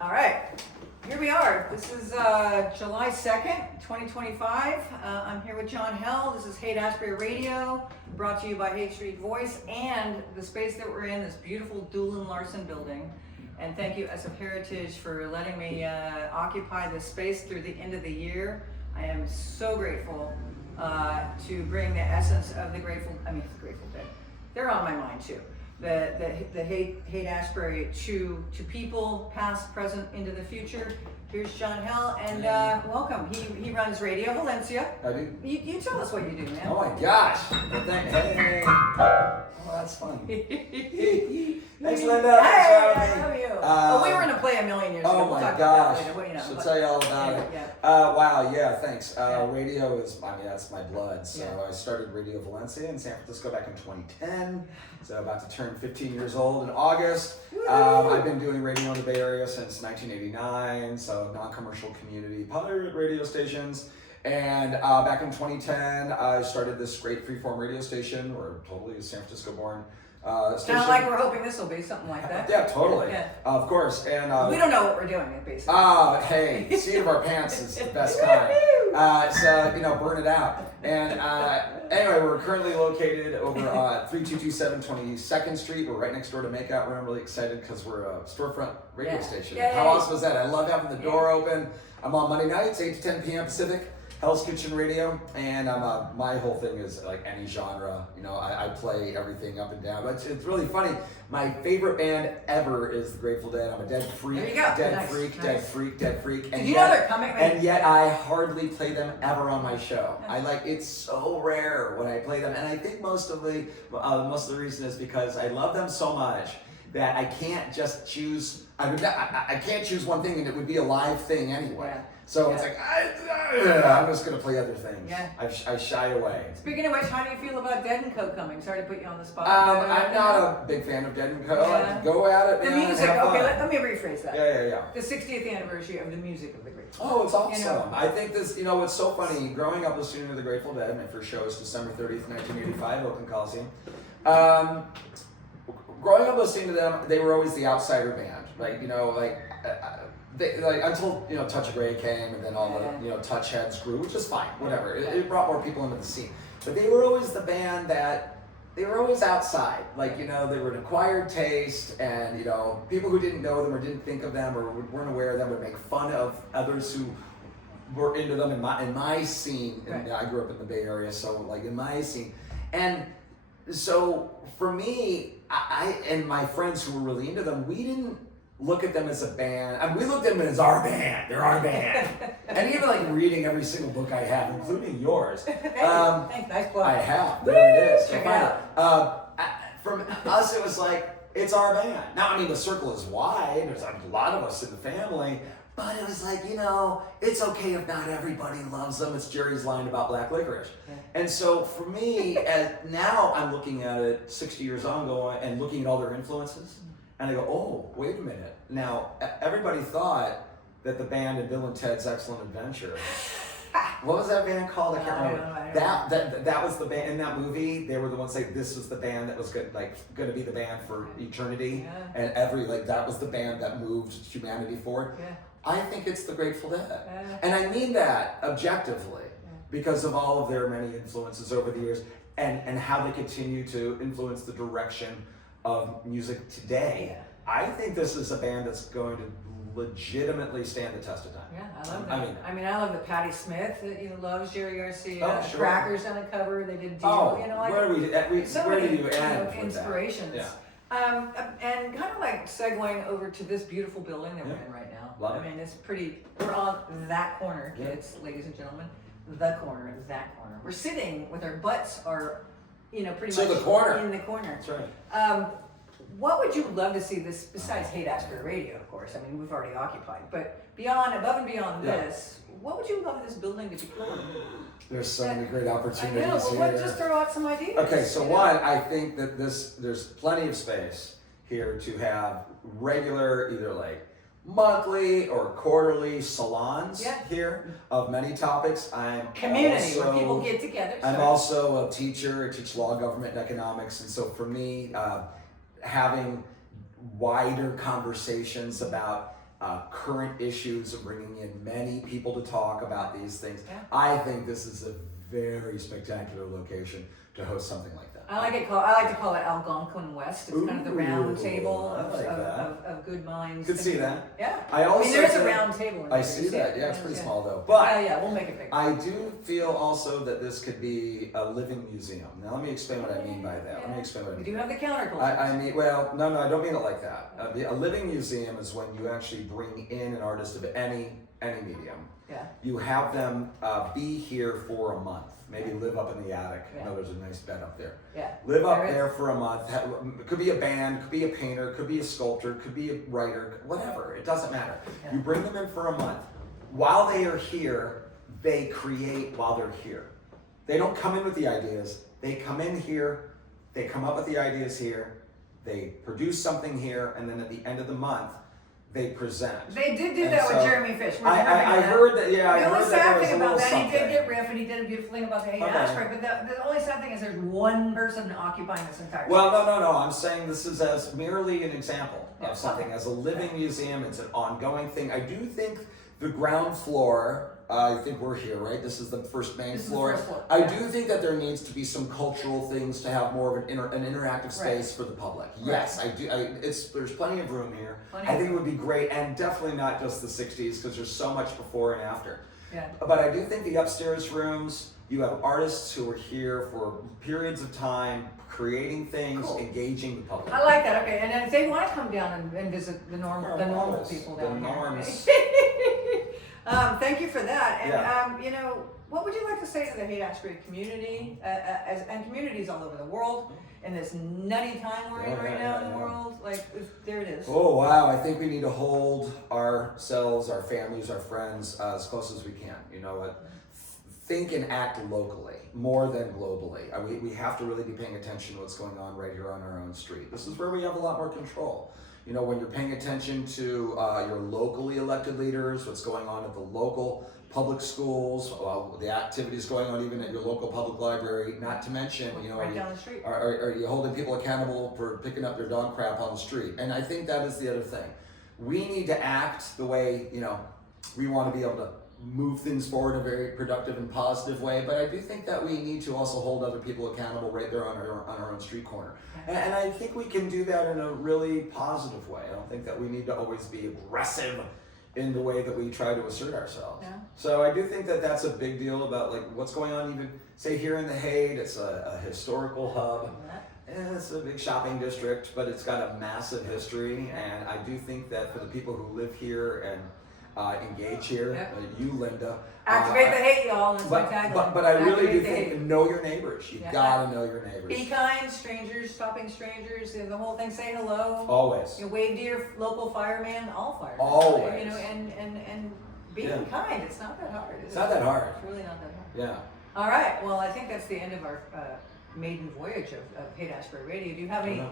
All right, here we are. This is July 2nd, 2025. I'm here with John Hell. This is Haight Ashbury Radio, brought to you by Haight Street Voice and the space that we're in, this beautiful Doolan-Larson building. And thank you, SF Heritage, for letting me occupy this space through the end of the year. I am so grateful to bring the essence of the Grateful Dead. They're on my mind too. The Haight Ashbury to people, past, present, into the future. Here's John Hell, and welcome. He runs Radio Valencia. I do. You tell us what you do, man. Oh my gosh! Well, hey. Oh, that's fun. Thanks, Linda. Hey, Thanks for I having love me. you. We were in a play a million years ago. Oh We'll my talk gosh! about that later. Should tell you all about it. Yeah. Wow. Yeah. Thanks. Radio is. That's my blood. So I started Radio Valencia in San Francisco back in 2010. So about to turn 15 years old in August. I've been doing radio in the Bay Area since 1989. So non-commercial community pirate radio stations. And back in 2010, I started this great freeform radio station. We're totally San Francisco born. Kind of like we're hoping this will be something like that. Yeah, totally. Yeah. Of course. And we don't know what we're doing, basically. Hey, seat of our pants is the best kind. So, burn it out. And anyway, we're currently located over 3227 22nd Street. We're right next door to Makeout Room. I'm really excited because we're a storefront radio station. Yay. How awesome is that? I love having the door open. I'm on Monday nights, 8 to 10 p.m. Pacific. Hell's Kitchen Radio, and my whole thing is like any genre. I play everything up and down. But it's really funny. My favorite band ever is the Grateful Dead. I'm a Dead freak. There you go. Dead Nice. freak. Nice. Dead freak. Dead freak. Did you know they're coming? And yet I hardly play them ever on my show. It's so rare when I play them, and I think most of the reason is because I love them so much that I can't just choose. I can't choose one thing, and it would be a live thing anyway. Yeah. So it's like, I'm just going to play other things. Yeah. I shy away. Speaking of which, how do you feel about Dead & Co. coming? Sorry to put you on the spot. I'm not a big fan of Dead & Co. Yeah. Go at it, The man. music, have okay, fun. let me rephrase that. Yeah. The 60th anniversary of the music of the Grateful Dead. Oh, it's awesome. You know? I think this, what's so funny, growing up listening to the Grateful Dead, my first show was December 30th, 1985, Oakland Coliseum. Growing up listening to them, they were always the outsider band. Until Touch of Grey came, and then all the Touch heads grew, which is fine, whatever. It brought more people into the scene. But they were always the band that they were always outside. They were an acquired taste, and people who didn't know them or didn't think of them or weren't aware of them would make fun of others who were into them in my scene. And I grew up in the Bay Area, so in my scene, and so for me, I and my friends who were really into them, we didn't look at them as a band. We looked at them as our band. They're our band. And even reading every single book I have, including yours. Thanks, nice plug. I have. There it is. Check it out. From us, it was it's our band. Now, the circle is wide. There's a lot of us in the family. But it was it's okay if not everybody loves them. It's Jerry's line about black licorice. Yeah. And so for me, now I'm looking at it 60 years on and looking at all their influences. And I go, oh, wait a minute. Now, everybody thought that the band in Bill and Ted's Excellent Adventure, what was that band called? I can't remember. That was the band in that movie. They were the ones saying this was the band that was going to be the band for eternity. Yeah. And that was the band that moved humanity forward. Yeah. I think it's the Grateful Dead. Yeah. And I mean that objectively because of all of their many influences over the years and how they continue to influence the direction of music today. Yeah. I think this is a band that's going to legitimately stand the test of time. Yeah, I love that. I love that Patti Smith loves Jerry Garcia. Oh, sure. Crackers on the cover. They did Deal. Where do you end? Inspirations. Yeah. And kind of segueing over to this beautiful building that we're in right now. Love it. It's pretty. We're on that corner, kids, ladies and gentlemen. That corner. We're sitting with our butts pretty much the corner. In the corner. That's right. What would you love to see this besides Haight Ashbury Radio, of course? We've already occupied, but above and beyond this, what would you love this building to become? There's so many great opportunities I know, but here. Just throw out some ideas. Okay, so one, I think that there's plenty of space here to have regular, either monthly or quarterly salons here of many topics. I'm community also, where people get together. I'm also a teacher. I teach law, government, and economics, and so for me, having wider conversations about current issues and bringing in many people to talk about these things. Yeah. I think this is a very spectacular location to host something like that. I like to call it Algonquin West. It's kind of the round Ooh, table I like of good minds. Could see that. Yeah. I also there's a think- round table. In I there. see You that. it? Yeah, it's pretty Yeah. small though. But yeah, we'll make it big. I do feel also that this could be a living museum. Now let me explain what I mean by that. Let me explain what I We mean. do have the counterculture. I mean, well, no, I don't mean it like that. A living museum is when you actually bring in an artist of any medium. Yeah. You have them be here for a month. Maybe live up in the attic. Yeah. I know there's a nice bed up there. Yeah. Live up There is. there for a month. It could be a band, could be a painter, could be a sculptor, could be a writer, whatever. It doesn't matter. Yeah. You bring them in for a month. While they are here, they create while they're here. They don't come in with the ideas. They come in here, they come up with the ideas here, they produce something here, and then at the end of the month, they present. They did do And that so, with Jeremy Fish. We're I talking about heard that, yeah, I The only heard that sad there was thing a about little that, he something. did get riff and he did a beautiful thing about the Haight Okay. Ashbury, but the only sad thing is there's one person occupying this entire Well, space. no. I'm saying this is as merely an example Yeah. of something. As a living museum, it's an ongoing thing. I do think the ground floor, I think we're here, right? This is the first main This is the floor. first floor, I yeah. do think that there needs to be some cultural things to have more of an interactive space for the public. Yes, I do. There's plenty of room here. Plenty I of think it would be great, and definitely not just the 60s, because there's so much before and after. Yeah. But I do think the upstairs rooms, you have artists who are here for periods of time, creating things, Cool. engaging the public. I like that. Okay, and then if they want to come down and visit the normal Always. people The down norms. here. Thank you for that. And Yeah. what would you like to say to the Haight Ashbury community, and communities all over the world, in this nutty time we're in right now in the world? Like, there it is. Oh wow, I think we need to hold ourselves, our families, our friends as close as we can. You know what? Think and act locally more than globally. We have to really be paying attention to what's going on right here on our own street. This is where we have a lot more control. You know, when you're paying attention to your locally elected leaders, what's going on at the local public schools, the activities going on even at your local public library, not to mention, Right down the street. are you holding people accountable for picking up their dog crap on the street? And I think that is the other thing. We need to act the way, we want to be able to move things forward in a very productive and positive way, but I do think that we need to also hold other people accountable right there on our own street corner. And I think we can do that in a really positive way. I don't think that we need to always be aggressive in the way that we try to assert ourselves. Yeah. So I do think that that's a big deal about like what's going on even, say here in the Haight, it's a historical hub. It's a big shopping district, but it's got a massive history, and I do think that for the people who live here and engage here, Yep. You, Linda. Activate the hate, y'all. That's my tagline. But I really Activate do the think hate. know your neighbors. You Yeah. gotta know your neighbors. Be kind, strangers, stopping strangers, the whole thing. Say hello. Always. Wave to your local fireman, all firemen. Always. And being Yeah. kind. It's not that hard. It's not that hard. It's really not that hard. Yeah. All right. Well, I think that's the end of our maiden voyage of Haight Ashbury Radio. Do you have any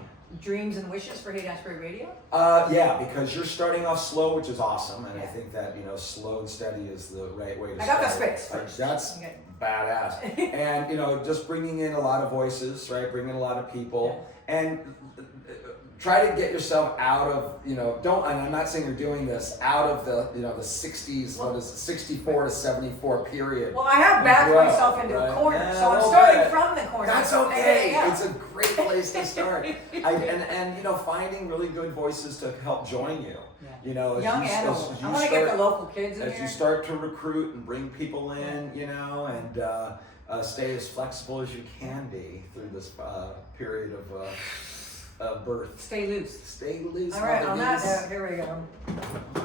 dreams and wishes for Haight Ashbury Radio? Yeah, because you're starting off slow, which is awesome, and I Yeah. think that slow and steady is the right way to I start. got the space Like, first. that's Okay. badass. And just bringing in a lot of voices, right? Bringing in a lot of people, and try to get yourself out of don't. And I'm not saying you're doing this out of the the 60s. What is it, 64 to 74 period? Well, I have backed Right, myself into a right. corner, Yeah, so a I'm little starting bit. from the corner. That's okay. Yeah. It's a great place to start. And finding really good voices to help join you. Yeah. As Young you, and as old. you I want to get the local kids in as here. you start to recruit and bring people in, and stay as flexible as you can be through this period of birth. Stay loose. Stay loose. All right, on that mother note, here we go.